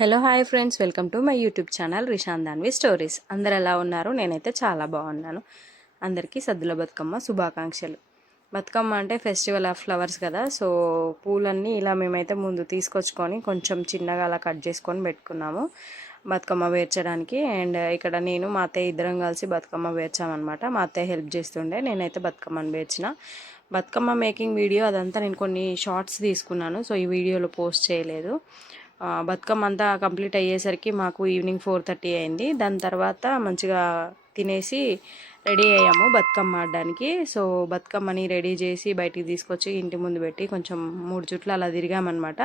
Hello hi friends, welcome to my YouTube channel Rishan Danvi stories. అందరు ఎలా ఉన్నారు? నేనైతే చాలా బాగున్నాను. అందరికీ సద్దుల బతుకమ్మ శుభాకాంక్షలు. బతుకమ్మ అంటే ఫెస్టివల్ ఆఫ్ ఫ్లవర్స్ కదా, సో పూలన్నీ ఇలా మేమైతే ముందు తీసుకొచ్చుకొని కొంచెం చిన్నగా అలా కట్ చేసుకొని పెట్టుకున్నాము బతుకమ్మ పేర్చడానికి. అండ్ ఇక్కడ నేను మా అత్తయ్య ఇద్దరం కలిసి బతుకమ్మ పేర్చామన్నమాట. మా అత్తయ్య హెల్ప్ చేస్తుండే, నేనైతే బతుకమ్మని పేర్చిన. బతుకమ్మ మేకింగ్ వీడియో అదంతా నేను కొన్ని షార్ట్స్ తీసుకున్నాను, సో ఈ వీడియోలో పోస్ట్ చేయలేదు. బతుకమ్మ అంతా కంప్లీట్ అయ్యేసరికి మాకు ఈవినింగ్ 4:30 అయింది. దాని తర్వాత మంచిగా తినేసి రెడీ అయ్యాము బతుకమ్మ ఆడడానికి. సో బతుకమ్మని రెడీ చేసి బయటికి తీసుకొచ్చి ఇంటి ముందు పెట్టి కొంచెం 3 చుట్లు అలా తిరిగామన్నమాట.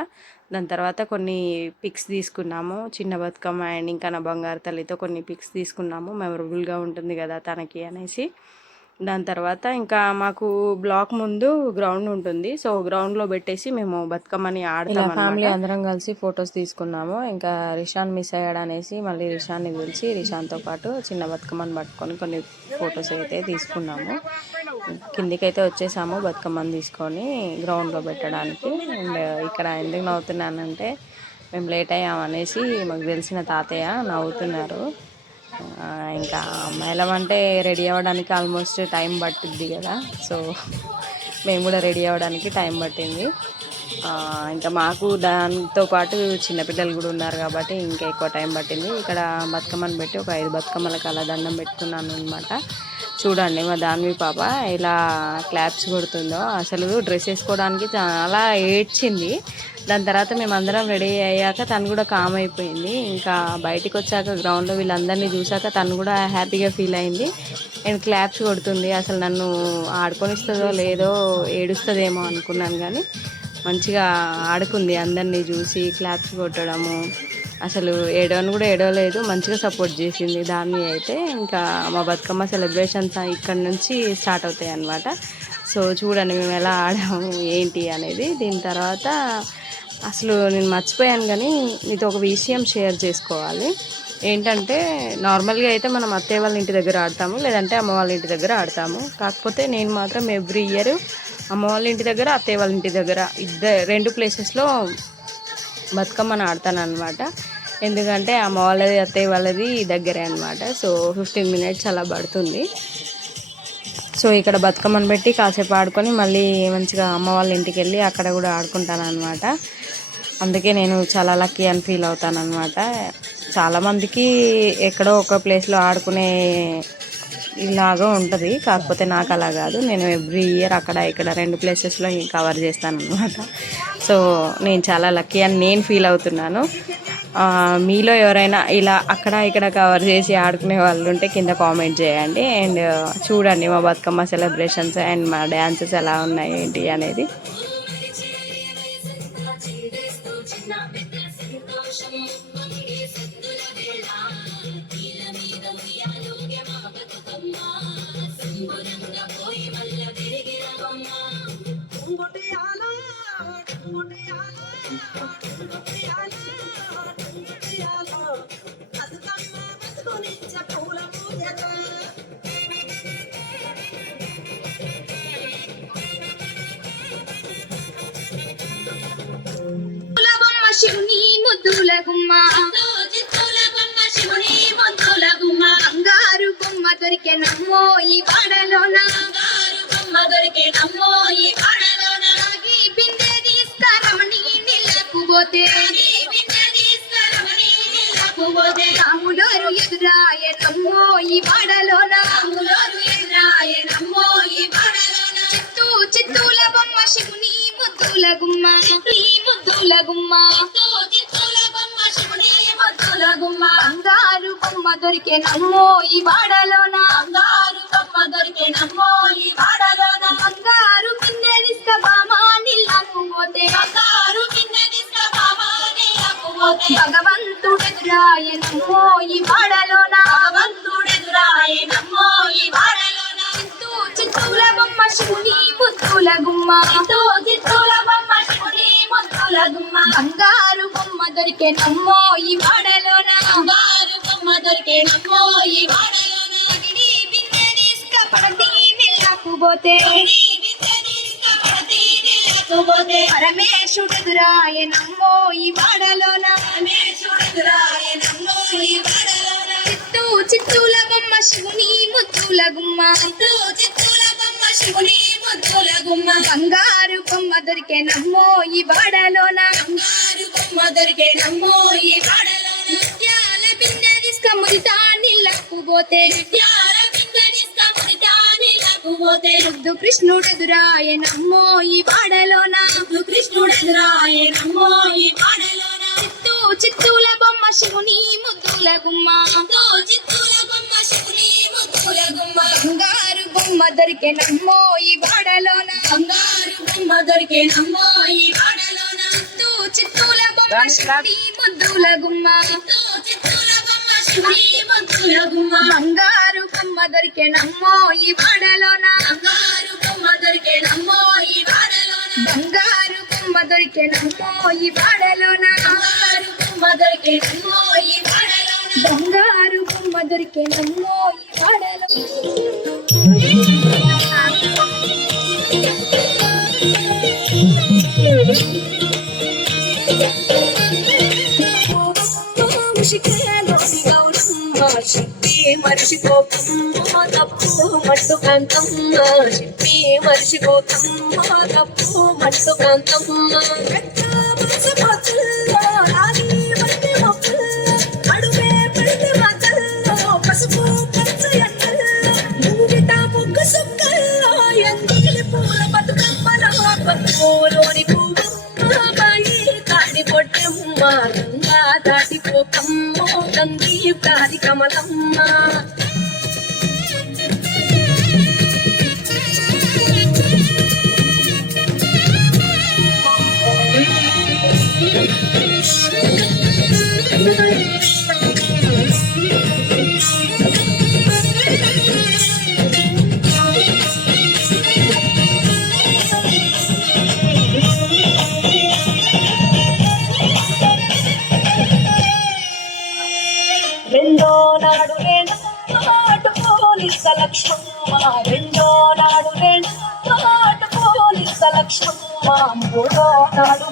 దాని తర్వాత కొన్ని పిక్స్ తీసుకున్నాము, చిన్న బతుకమ్మ అండ్ ఇంకా నా బంగారు తల్లితో కొన్ని పిక్స్ తీసుకున్నాము, మెమరబుల్గా ఉంటుంది కదా తనకి అనేసి. దాని తర్వాత ఇంకా మాకు బ్లాక్ ముందు గ్రౌండ్ ఉంటుంది, సో గ్రౌండ్లో పెట్టేసి మేము బతుకమ్మని ఆడతాం. ఫ్యామిలీ అందరం కలిసి ఫొటోస్ తీసుకున్నాము. ఇంకా రిషాన్ మిస్ అయ్యాడు అనేసి మళ్ళీ రిషాన్ని పిలిచి రిషాన్తో పాటు చిన్న బతుకమ్మని పట్టుకొని కొన్ని ఫొటోస్ అయితే తీసుకున్నాము. కిందికైతే వచ్చేసాము బతుకమ్మని తీసుకొని గ్రౌండ్లో పెట్టడానికి. అండ్ ఇక్కడ ఎందుకు నవ్వుతున్నానంటే, మేము లేట్ అయ్యామనేసి మాకు తెలిసిన తాతయ్య నవ్వుతున్నారు. ఇంకా అమ్మాయిలం అంటే రెడీ అవ్వడానికి ఆల్మోస్ట్ టైం పట్టుద్ది కదా, సో మేము కూడా రెడీ అవ్వడానికి టైం పట్టింది. ఇంకా మాకు దాంతో పాటు చిన్నపిల్లలు కూడా ఉన్నారు కాబట్టి ఇంకా ఎక్కువ టైం పట్టింది. ఇక్కడ బతుకమ్మని పెట్టి ఒక 5 బతుకమ్మలకు అలా దండం పెట్టుకున్నాను అనమాట. చూడండి మా దాన్వి పాప ఇలా క్లాప్స్ కొడుతుందో, అసలు డ్రెస్ వేసుకోవడానికి చాలా ఏడ్చింది. దాని తర్వాత మేమందరం రెడీ అయ్యాక తను కూడా కామ్ అయిపోయింది. ఇంకా బయటికి వచ్చాక గ్రౌండ్లో వీళ్ళందరినీ చూసాక తను కూడా హ్యాపీగా ఫీల్ అయింది అండ్ క్లాప్స్ కొడుతుంది. అసలు నన్ను ఆడుకొనిస్తుందో లేదో ఏడుస్తుందేమో అనుకున్నాను, కానీ మంచిగా ఆడుకుంది. అందరినీ చూసి క్లాప్స్ కొట్టడము, అసలు ఏడవని కూడా ఏడవలేదు, మంచిగా సపోర్ట్ చేసింది దాన్ని. అయితే ఇంకా మా బతుకమ్మ సెలబ్రేషన్స్ ఇక్కడ నుంచి స్టార్ట్ అవుతాయి అన్నమాట. సో చూడండి మేము ఎలా ఆడాము ఏంటి అనేది. దీని తర్వాత అసలు నేను మర్చిపోయాను, కానీ మీతో ఒక విషయం షేర్ చేసుకోవాలి. ఏంటంటే నార్మల్గా అయితే మనం అత్తయ్య వాళ్ళ ఇంటి దగ్గర ఆడతాము, లేదంటే అమ్మ వాళ్ళ ఇంటి దగ్గర ఆడతాము. కాకపోతే నేను మాత్రం ఎవ్రీ ఇయర్ అమ్మ వాళ్ళ ఇంటి దగ్గర అత్తయ్య వాళ్ళ ఇంటి దగ్గర 2 ప్లేసెస్లో బతుకమ్మని ఆడతాను అనమాట. ఎందుకంటే అమ్మ వాళ్ళది అత్తయ్య వాళ్ళది దగ్గరే అనమాట. సో 15 minutes అలా పడుతుంది. సో ఇక్కడ బతుకమ్మని పెట్టి కాసేపు ఆడుకొని మళ్ళీ మంచిగా అమ్మ వాళ్ళ ఇంటికి వెళ్ళి అక్కడ కూడా ఆడుకుంటాను అనమాట. అందుకే నేను చాలా లక్కీ అని ఫీల్ అవుతాను అనమాట. చాలామందికి ఎక్కడో ఒక ప్లేస్లో ఆడుకునే ఇలాగా ఉంటుంది, కాకపోతే నాకు అలా కాదు. నేను ఎవ్రీ ఇయర్ అక్కడ ఇక్కడ 2 ప్లేసెస్లో కవర్ చేస్తాను అనమాట. సో నేను చాలా లక్కీ అని నేను ఫీల్ అవుతున్నాను. మీలో ఎవరైనా ఇలా అక్కడ ఇక్కడ కవర్ చేసి ఆడుకునే వాళ్ళు ఉంటే కింద కామెంట్ చేయండి. అండ్ చూడండి మా బతుకమ్మ సెలబ్రేషన్స్ అండ్ మా డ్యాన్సెస్ ఎలా ఉన్నాయి ఏంటి అనేది. శివుని ముద్దుల గుమ్మ, శివుని ముద్దుల గుమ్మ, బంగారు గుమ్మ దొరికే నమ్మో ఈ వాడలోన, బంగారు గుమ్మ దొరికే నమ్మో ఈ వాడలోన. రాగి బిందె తీసుకురమణి నీళ్ళకు పోతే, బిందె తీసుకురమణి నీళ్ళకు పోతే, రాములోరు ఎదురాయే నమ్మో ఈ వాడలోన, రాములోరు ఎదురాయే నమ్మో ఈ వాడలోన. చిత్తూల బొమ్మ శివుని ముద్దుల గుమ్మ, ముద్దుల గుమ్మ, బంగారు బొమ్మ దొరికే నమ్మో ఈ వాడలోన, బంగారు బొమ్మ దొరికే నమ్మో ఈ వాడలోన. బంగారు కింద దిస్క బామా నీళ్ళకు పోతే, బంగారు కింద దిస్క బామా నీళ్ళకు పోతే, భగవంతుడెదురాయే నమ్మో ఈ వాడలోన, భగవంతుడెదురాయే నమ్మో ఈ వాడలోన. చిత్తూల బొమ్మ శివుని ముద్దుల గుమ్మ, చిత్తూల బొమ్మ శివుని ముద్దుల గుమ్మ, బంగారు బొమ్మ దొరికే నమ్మో ఈ వాడలోన, బంగారు బొమ్మ దొరికే నమ్మో ఈ వాడలోన. అగిడి బిందె తీసుకపోతే నీళ్ళకు పోతే, పరమేశుడెదురాయే నమ్మో ఈ వాడలోన, గుమ్మ చిత్తూల బొమ్మ శివుని ముద్దుల గుమ్మ బంగారు బొమ్మ దొరికే నమ్మో ఈ వాడలోన బంగారు బొమ్మ దొరికే నమ్మో ఈ వాడలోన ముత్యాల బిందె తీసుక మురితా నీళ్ళకు పోతే ముత్యాల బిందె తీసుక మురితా నీళ్ళకు పోతే ముద్దు కృష్ణుడు ఎదురాయే నమ్మో ఈ వాడలోన ముద్దు కృష్ణుడు ఎదురాయే నమ్మో ఈ వాడలోన చిత్తూల బొమ్మ శివుని ముద్దుల గుమ్మ చిత్తూల బొమ్మ శివుని ముద్దుల గుమ్మ బంగారు బొమ్మ దొరికే నమ్మో ఈ వాడలోన బంగారు బొమ్మ దొరికే నమ్మో ఈ వాడలోన చిత్తూల బొమ్మ శివుని ముద్దుల గుమ్మ చిత్తూల బొమ్మ శివుని ముద్దుల గుమ్మ బంగారు బొమ్మ దొరికే నమ్మో ఈ వాడలోన బంగారు బొమ్మ దొరికే నమ్మో ఈ వాడలోన బంగారు బొమ్మ దొరికే నమ్మో ఈ వాడలోన బంగారు బొమ్మ దొరికే నమ్మో ఈ వాడలోన బంగారు బొమ్మ దొరికే నమ్మో ఈ వాడలోన ಶಿಪ್ಪಿ ಮರ್ಷಿಗೋತಮ್ಮ ತಪ್ಪು ಮಟ್ಟು ಕಾಂತಮ್ಮ ಶಿಪ್ಪಿ ಮರ್ಷಿಗೋತಮ್ಮ ತಪ್ಪು ಮಟ್ಟು ಕಾಂತಮ್ಮ అడుగే పెడితే మతల్లో పసుపు పచ్చ ఎండల్లో మూగిట ముగ్గు సుక్కల్లో ఎందుకిలి పూల బతుకమ్మలో పసుపులోని పువ్వమ్మాయి తాడి పొట్టెమ్మ గంగా దాటిపోకమ్మ గంగి ప్రాది కమలమ్మ రెండో నాడు నాటు పోలీస లక్ష్మమ్మ రెండో నాడు నాటు పోలీస లక్ష్మమ్మ మూడో నాడు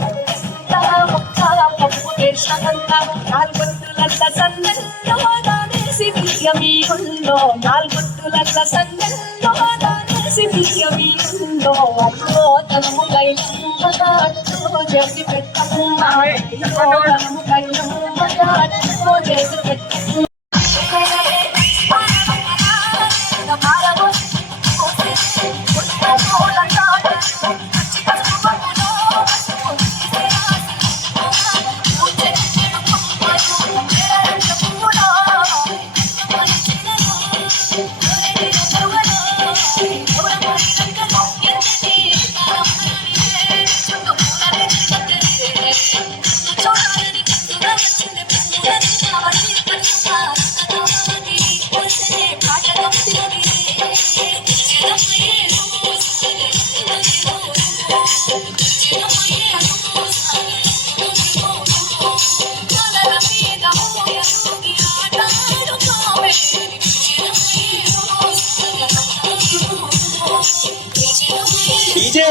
ముక్క పప్పు దేశమంత నాలుగొత్తులల్ల సందెల్లో దానేసి బియ్యమీ ఉందో నాలుగొత్తులల్ల సందెల్లో దానేసి బియ్యమీ ఉందో అమ్మో తనము గైలమ్మ చేసి పెట్టమ్మ తనము గైలమ్మ చేసి పెట్టమ్మ DJ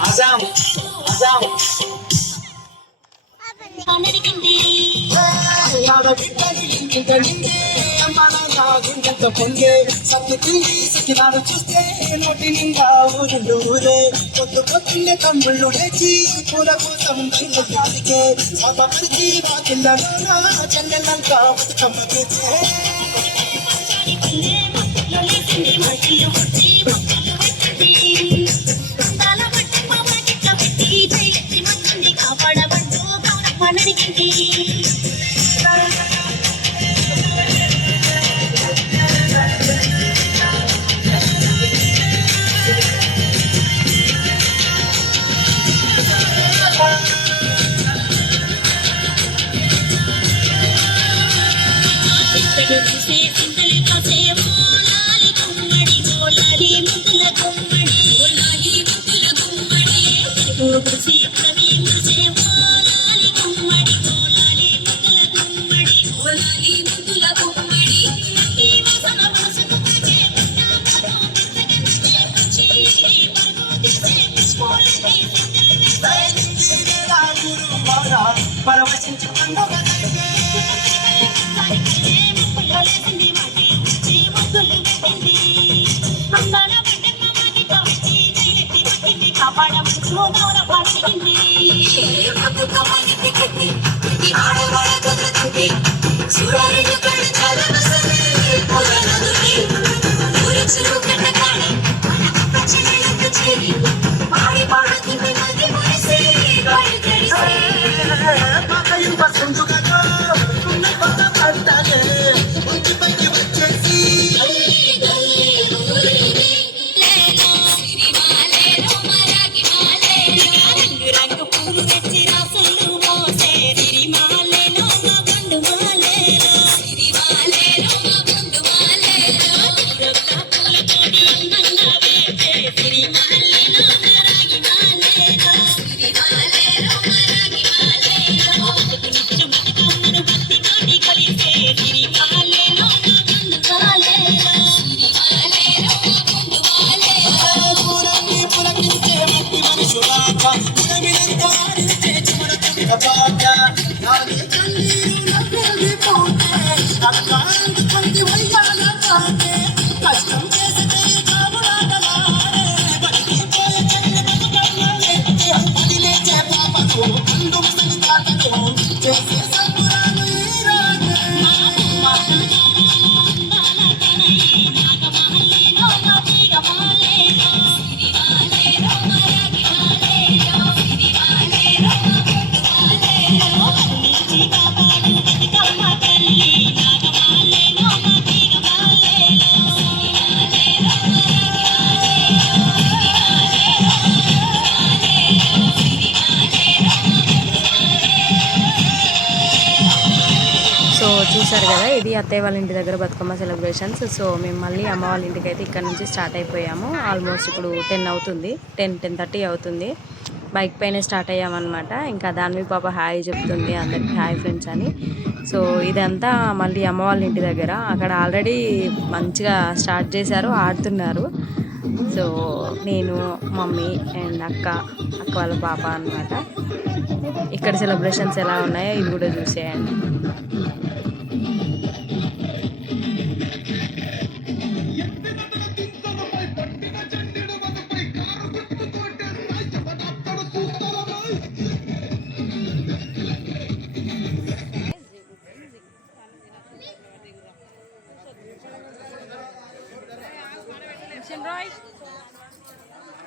Azam పొంగే సత్తు తిండి సకినాలు చూస్తే నోటి నిండా ఊరులు ఊరే పొద్దు పొద్దున్నే తమ్ముళ్ళు లేచి పూల కోసం పిల్లలకే సపరిచి మా పిల్లల చెల్లెలంతా బతుకమ్మ తెచ్చే పరవశించు చూడవన పడింది సో చూసారు కదా, ఇది అత్తయ్య వాళ్ళ ఇంటి దగ్గర బతుకమ్మ సెలబ్రేషన్స్. సో మేము మళ్ళీ అమ్మ వాళ్ళ ఇంటికి అయితే ఇక్కడ నుంచి స్టార్ట్ అయిపోయాము. ఆల్మోస్ట్ ఇప్పుడు 10 అవుతుంది, 10-10:30 అవుతుంది. బైక్ పైన స్టార్ట్ అయ్యామన్నమాట. ఇంకా దాని పాప హాయ్ చెప్తుంది అందరికి, హాయ్ ఫ్రెండ్స్ అని. సో ఇదంతా మళ్ళీ అమ్మ వాళ్ళ ఇంటి దగ్గర. అక్కడ ఆల్రెడీ మంచిగా స్టార్ట్ చేశారు, ఆడుతున్నారు. సో నేను, మమ్మీ అండ్ అక్క వాళ్ళ పాప అన్నమాట. ఇక్కడ సెలబ్రేషన్స్ ఎలా ఉన్నాయో ఇది కూడా చూసేయండి.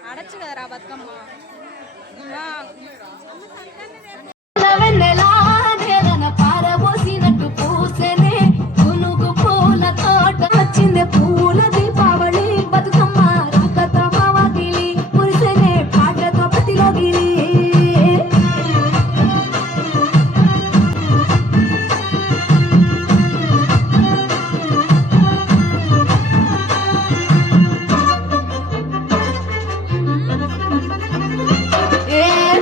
ఆడచ్చు కదరా బతుకమ్మ. వెన్నెలా నేలన పారబోసినట్టు పూసెనే పునుగు పూల తోట వచ్చిందే పూల దీపావళి బతుకమ్మ రాకతో మావగిలి పురిసెనే పాటతో ప్రతిలోగిలి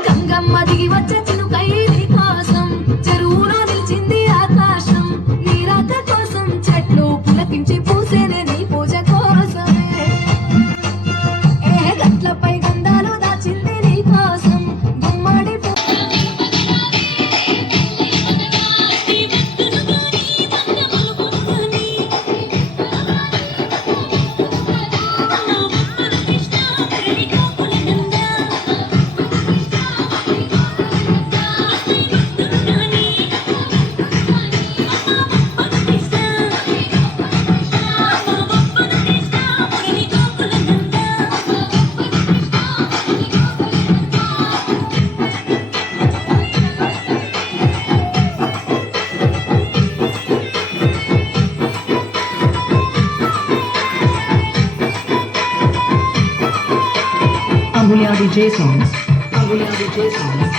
గంగమ్మ దిగి వచ్చే చినుకై నీ కోసం చెరువులో నిలిచింది ఆకాశం. నీ రాక కోసం చెట్లు పులకించి పూసేనే నీ పూజ కోసమే. గట్లపై గంధాలు దాచింది నీ కోసం గుమ్మడి Ambulia DJ songs. Ambulia DJ songs.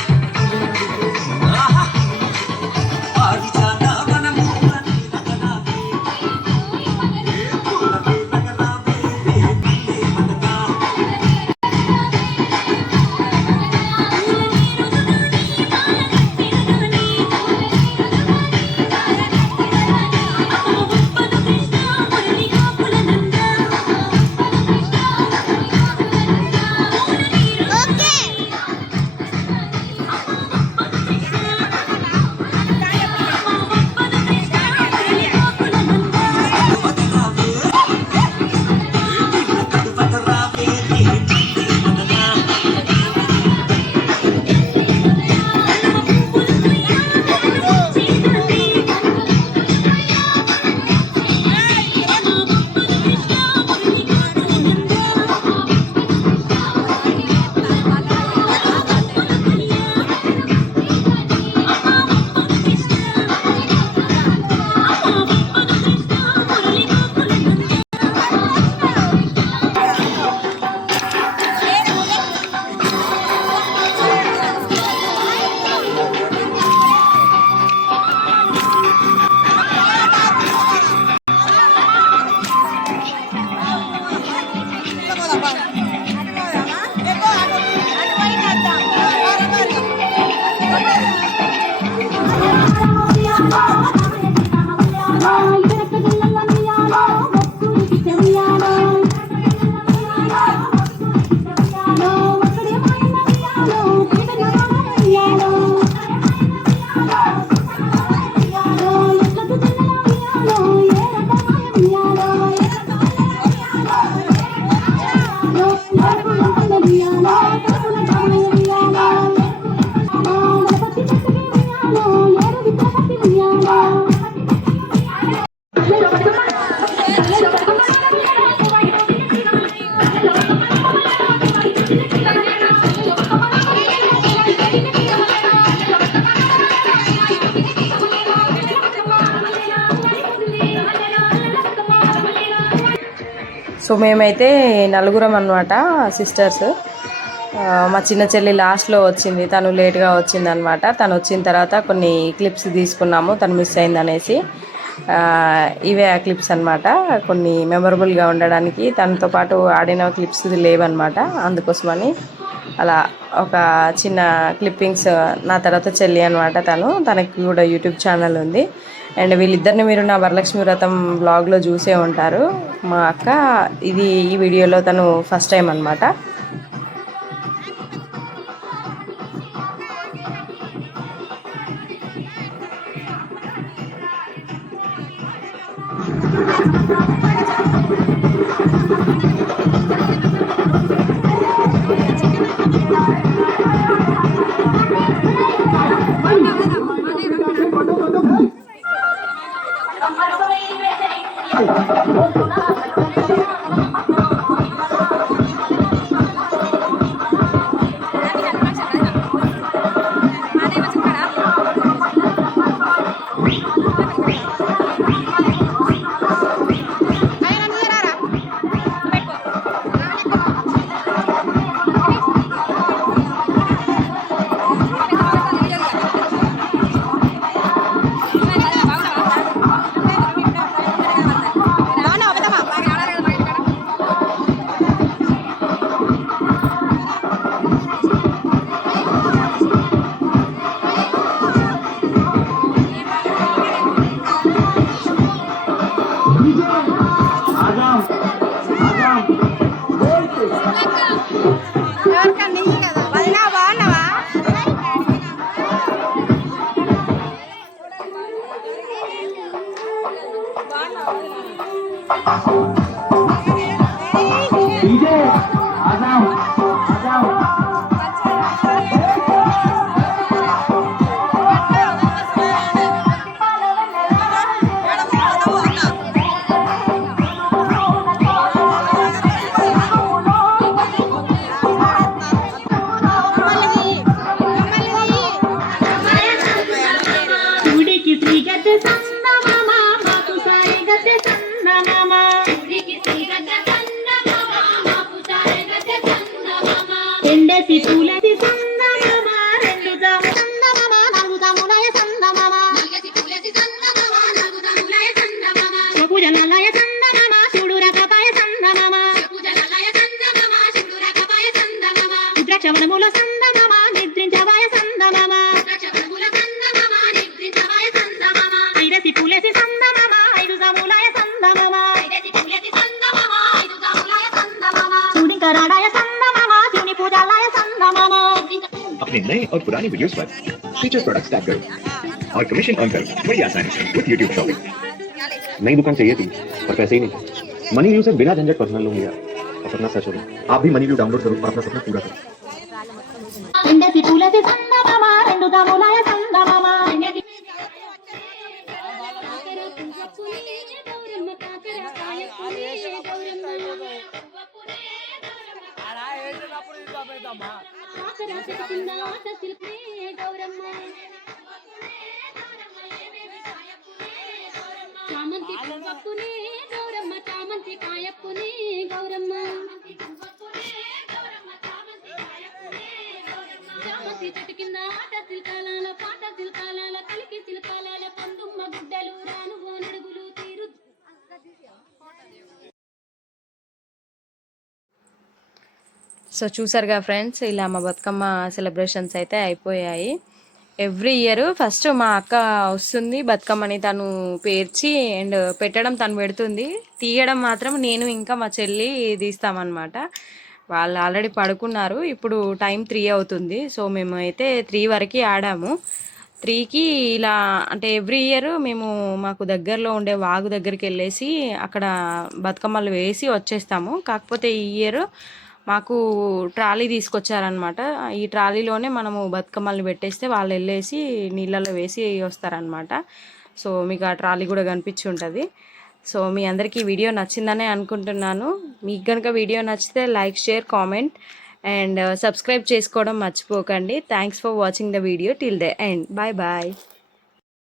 So మేమైతే నలుగురం అన్నమాట సిస్టర్స్. మా చిన్న చెల్లి లాస్ట్లో వచ్చింది, తను లేట్గా వచ్చింది అనమాట. తను వచ్చిన తర్వాత కొన్ని క్లిప్స్ తీసుకున్నాము, తను మిస్ అయిందనేసి. ఇవే ఆ క్లిప్స్ అనమాట, కొన్ని మెమొరబుల్గా ఉండడానికి. తనతో పాటు ఆడిన క్లిప్స్ లేవన్నమాట, అందుకోసమని అలా ఒక చిన్న క్లిప్పింగ్స్. నా తర్వాత చెల్లి అనమాట, తనకి కూడా యూట్యూబ్ ఛానల్ ఉంది. అండ్ వీళ్ళిద్దరిని మీరు నా వరలక్ష్మి వ్రతం బ్లాగ్లో చూసే ఉంటారు. మా అక్క ఈ వీడియోలో తను ఫస్ట్ టైం అనమాట. अपने नए और पुराने वीडियोस पर फीचर प्रोडक्ट्स टैग करो और कमीशन अर्न करो बड़ी आसानी से विद YouTube शॉपिंग। नई दुकान चाहिए थी पर पैसे ही नहीं। मनी व्यू से बिना झंझट पर्सनल लोन लिया और सपना सच हो गया। आप भी मनी व्यू डाउनलोड करो और अपना सपना पूरा करो। చామంతి పువ్వప్పునే గౌరమ్మ చామంతి కాయప్పునే గౌరమ్మ చామంతి చెట్టు కింద ఆట శిల్పాల పాట శిల్పాల కలికి శిల్పాల పందుమ్మ గుడ్డలు రాను నడుగులు తీరు. సో చూసారుగా ఫ్రెండ్స్, ఇలా మా బతుకమ్మ సెలబ్రేషన్స్ అయితే అయిపోయాయి. ఎవ్రీ ఇయర్ ఫస్ట్ మా అక్క వస్తుంది, బతుకమ్మని తను పేర్చి అండ్ పెట్టడం తను పెడుతుంది, తీయడం మాత్రం నేను ఇంకా మా చెల్లి తీస్తామన్నమాట. వాళ్ళు ఆల్రెడీ పడుకున్నారు, ఇప్పుడు టైం 3 అవుతుంది. సో మేము అయితే 3 వరకు ఆడాము. 3కి ఇలా అంటే ఎవ్రీ ఇయర్ మేము మాకు దగ్గరలో ఉండే వాగు దగ్గరికి వెళ్ళేసి అక్కడ బతుకమ్మలు వేసి వచ్చేస్తాము. కాకపోతే ఈ ఇయర్ మాకు ట్రాలీ తీసుకొచ్చారనమాట. ఈ ట్రాలీలోనే మనము బతుకమ్మల్ని పెట్టేస్తే వాళ్ళు వెళ్ళేసి నీళ్ళలో వేసి వస్తారనమాట. సో మీకు ఆ ట్రాలీ కూడా కనిపించి ఉంటుంది. సో మీ అందరికీ వీడియో నచ్చిందనే అనుకుంటున్నాను. మీకు కనుక వీడియో నచ్చితే like, share, comment and subscribe చేసుకోవడం మర్చిపోకండి. Thanks for watching the video till the end. Bye bye.